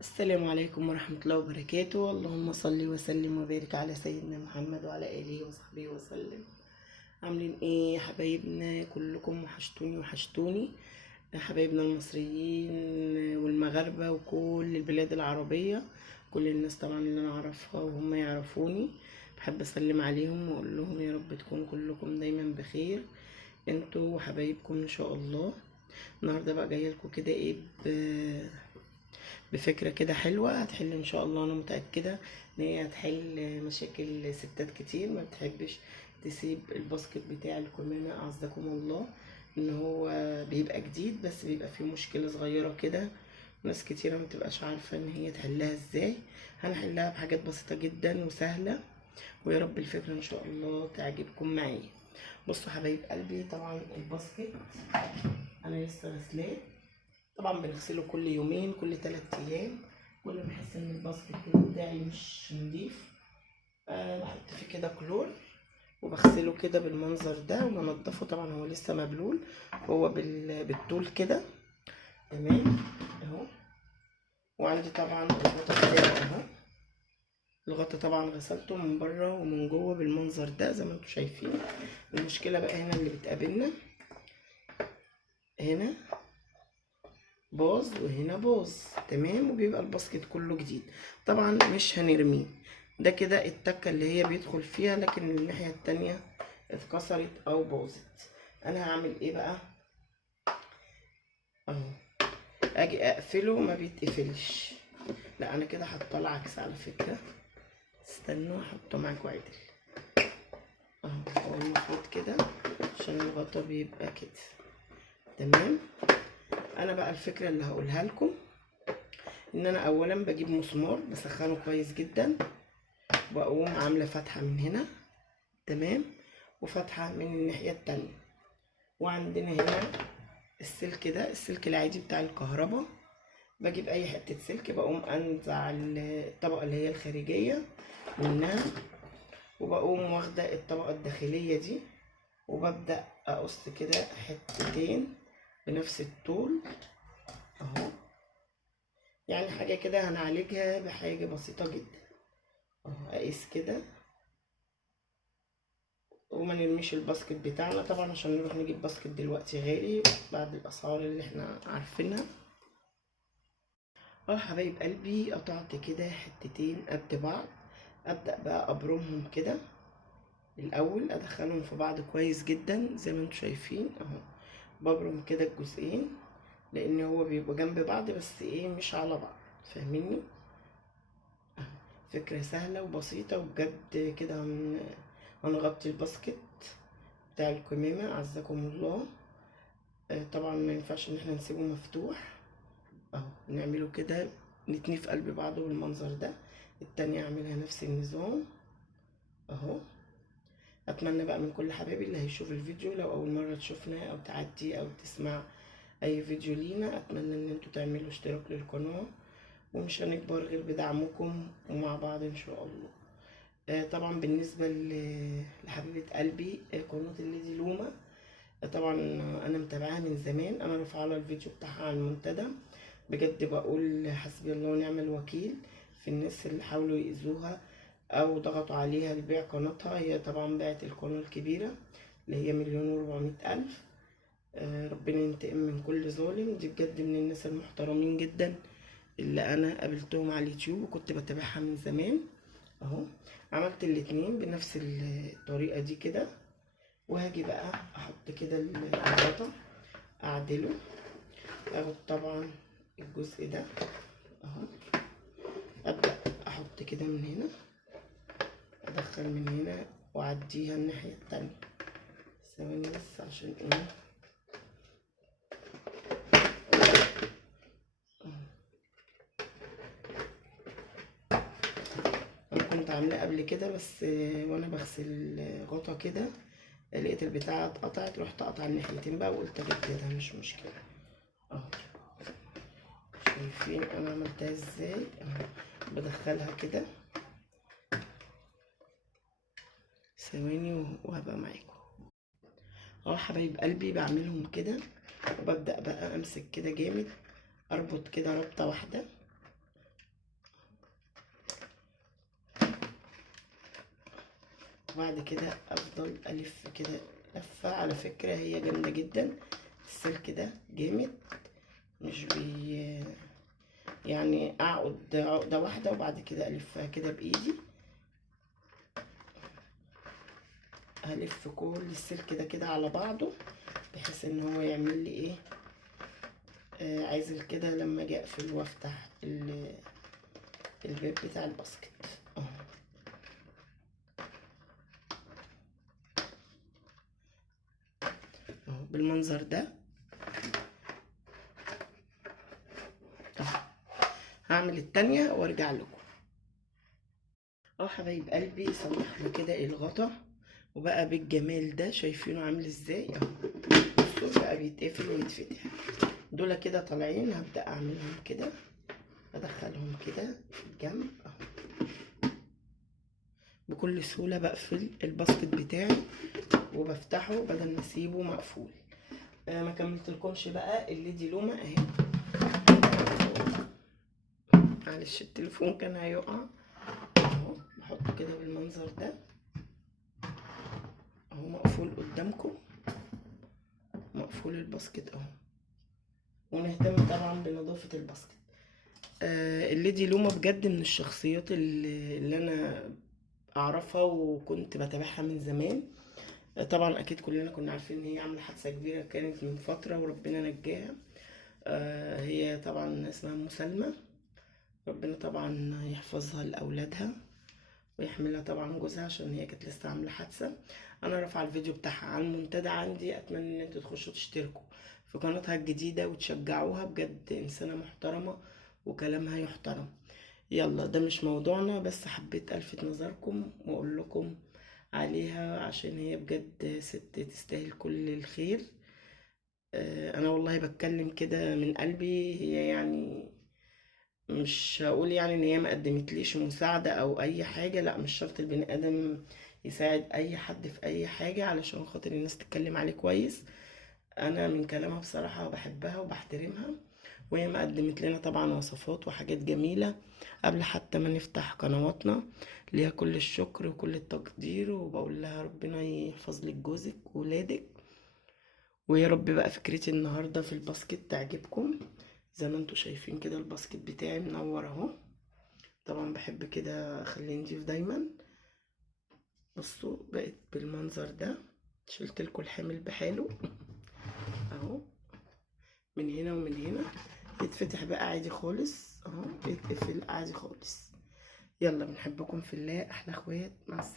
السلام عليكم ورحمة الله وبركاته. اللهم صل وسلم وبارك على سيدنا محمد وعلى آله وصحبه وسلم. عاملين ايه يا حبايبنا؟ كلكم وحشتوني يا حبايبنا المصريين والمغاربة وكل البلاد العربية، كل الناس طبعا اللي انا اعرفها وهم يعرفوني. بحب اسلم عليهم واقول لهم يا رب تكونوا كلكم دايما بخير، انتوا وحبايبكم ان شاء الله. النهارده بقى جايه لكم كده ايه بفكرة كده حلوة هتحل ان شاء الله. انا متأكدة ان هي هتحل مشاكل ستات كتير ما بتحبش تسيب الباسكت بتاع الكمامة، اعزكم الله. ان هو بيبقى جديد بس بيبقى فيه مشكلة صغيرة كده، ناس كتيرة ما بتبقاش عارفة ان هي تحلها ازاي. هنحلها بحاجات بسيطة جدا وسهلة، ويا رب الفكرة ان شاء الله تعجبكم معايا. بصوا حبايب قلبي، طبعا الباسكت انا لسه غسلاه. طبعا بنغسله كل يومين كل 3 ايام، كل ما احس ان الباسكت كده بتاعي مش نضيف بحط فيه كده كلور وبغسله كده بالمنظر ده وبنضفه. طبعا هو لسه مبلول، هو بالطول كده تمام اهو. وعندي طبعا الغطا بتاعه اهو. الغطا طبعا غسلته من بره ومن جوه بالمنظر ده زي ما انتم شايفين. المشكله بقى هنا اللي بتقابلنا، هنا باظ وهنا باظ تمام، وبيبقى الباسكت كله جديد. طبعا مش هنرميه، ده كده التكه اللي هي بيدخل فيها، لكن الناحيه التانية اتكسرت او باظت. انا هعمل ايه بقى؟ اهو اجي اقفله ما بيتقفلش. لا انا كده حاطه العكس على فكره، استنوا احطه معاكم عدل. اهو هو المفروض كده عشان الغطا بيبقى كده تمام. انا بقى الفكره اللي هقولها لكم ان انا اولا بجيب مسمار بسخنه كويس جدا، واقوم عامله فتحه من هنا تمام وفتحه من الناحيه التانية. وعندنا هنا السلك ده السلك العادي بتاع الكهرباء، بجيب اي حته سلك بقوم انزع الطبقه اللي هي الخارجيه منها، وبقوم واخده الطبقه الداخليه دي وببدا اقص كده حتتين بنفس الطول اهو. يعني حاجه كده هنعالجها بحاجه بسيطه جدا اهو. اقيس كده وما نرميش الباسكت بتاعنا طبعا، عشان نروح نجيب باسكت دلوقتي غالي بعد الاسعار اللي احنا عارفينها. اه حبايب قلبي، قطعت كده حتتين قد بعض، ابدا بقى ابرمهم كده. الاول ادخلهم في بعض كويس جدا زي ما انتم شايفين اهو. ببرم كده الجزئين لان هو بيبقوا جنب بعض بس ايه مش على بعض، فاهميني؟ فكرة سهلة وبسيطة وبجد كده هنغطي الباسكت بتاع الكمامة اعزكم الله. طبعا ما ينفعش ان احنا نسيبه مفتوح اهو. نعمله كده نتنيه في قلب بعضه بالمنظر ده. التانية اعملها نفس النظام اهو. اتمنى بقى من كل حبايبي اللي هيشوف الفيديو لو اول مرة تشوفنا او تعدي او تسمع اي فيديو لينا، اتمنى ان انتوا تعملوا اشتراك للقناة، ومش هنكبر غير بدعمكم ومع بعض ان شاء الله. طبعا بالنسبة لحبيبة قلبي قناة الليدي لوما، طبعا انا متابعاها من زمان، انا رافعه لها الفيديو بتاعها على المنتدى. بجد بقول حسبي الله ونعم الوكيل في الناس اللي حاولوا يأذوها او ضغطوا عليها لبيع قناتها. هي طبعا باعت القناة الكبيرة اللي هي 1,400,000. ربنا ينتقم من كل ظالم. دي بجد من الناس المحترمين جدا اللي انا قابلتهم على اليوتيوب وكنت بتابعها من زمان اهو. عملت الاتنين بنفس الطريقة دي كده، وهاجي بقى احط كده الغطا اعدله. اخد طبعا الجزء ده اهو، ابدا احط كده من هنا، ادخل من هنا واعديها الناحيه التانية. ثواني بس عشان ايه انا كنت عاملاه قبل كده بس وانا بغسل غطا كده لقيت البتاعه اتقطعت، رحت قطع الناحيتين بقى وقلت اجددها مش مشكله اهو. شايفين انا عملتها ازاي اهو؟ بدخلها كده ثواني وهبقى معاكم اهو. حبايب قلبي بعملهم كده وببدأ بقى امسك كده جامد، اربط كده ربطة واحدة وبعد كده افضل الف كده لفه. على فكره هي جامده جدا، السلك ده جامد، مش يعني اقعد عقده واحده وبعد كده الفها كده بايدي. هلف كل السلك ده كده على بعضه بحيث ان هو يعمل لي ايه، عايزل كده لما اجي اقفل وافتح الباب بتاع الباسكت اهو. اهو بالمنظر ده. هعمل التانية وارجع لكم. اهو حبايب قلبي صلحنا كده الغطا وبقى بالجمال ده، شايفينه عامل ازاي اهو. بصوا بقى بيتقفل ويتفتح. دول كده طالعين، هبدأ اعملهم كده، ادخلهم كده في الجنب اهو. بكل سهولة بقفل الباسكت بتاعي وبفتحه بدل ما اسيبه مقفول. ما كملتلكمش بقى اللي دي لومة اهي. معلش التليفون كان هيقع اهو. بحطه كده بالمنظر ده اهو، مقفول قدامكم، مقفول الباسكت اهو. ونهتم طبعا بنظافة الباسكت. اللي دي لومة بجد من الشخصيات اللي انا اعرفها وكنت بتابعها من زمان. طبعا اكيد كلنا كنا عارفين ان هي عامله حادثه كبيره كانت من فتره وربنا نجاها. هي طبعا اسمها مسالمه، ربنا طبعا يحفظها لاولادها ويحملها طبعا جوزها عشان هي كانت لسه عامله حادثه. انا رافعه الفيديو بتاعها على المنتدى عندي، اتمنى ان انتوا تخشوا تشتركوا في قناتها الجديده وتشجعوها، بجد انسانه محترمه وكلامها يحترم. يلا ده مش موضوعنا، بس حبيت الفت نظركم واقول لكم عليها عشان هي بجد ست تستاهل كل الخير. انا والله بتكلم كده من قلبي. هي يعني مش هقول يعني ان هي ما قدمتليش مساعدة او اي حاجة، لا مش شرط البني ادم يساعد اي حد في اي حاجة علشان خاطر الناس تتكلم عليه كويس. انا من كلامها بصراحة بحبها وبحترمها، وهي ما قدمت لنا طبعا وصفات وحاجات جميلة قبل حتى ما نفتح قنواتنا. ليها كل الشكر وكل التقدير، وبقول لها ربنا يحفظ لك جوزك وولادك. ويا رب بقى فكرتي النهاردة في الباسكت تعجبكم. زي ما انتوا شايفين كده الباسكت بتاعي منور اهو. طبعا بحب كده اخليه نضيف دايما. بصوا بقت بالمنظر ده، شلت لكم الحامل بحاله اهو. من هنا ومن هنا يتفتح بقى عادي خالص اهو، يتقفل عادي خالص. يلا بنحبكم في الله، احلى اخوات، مع السلامه.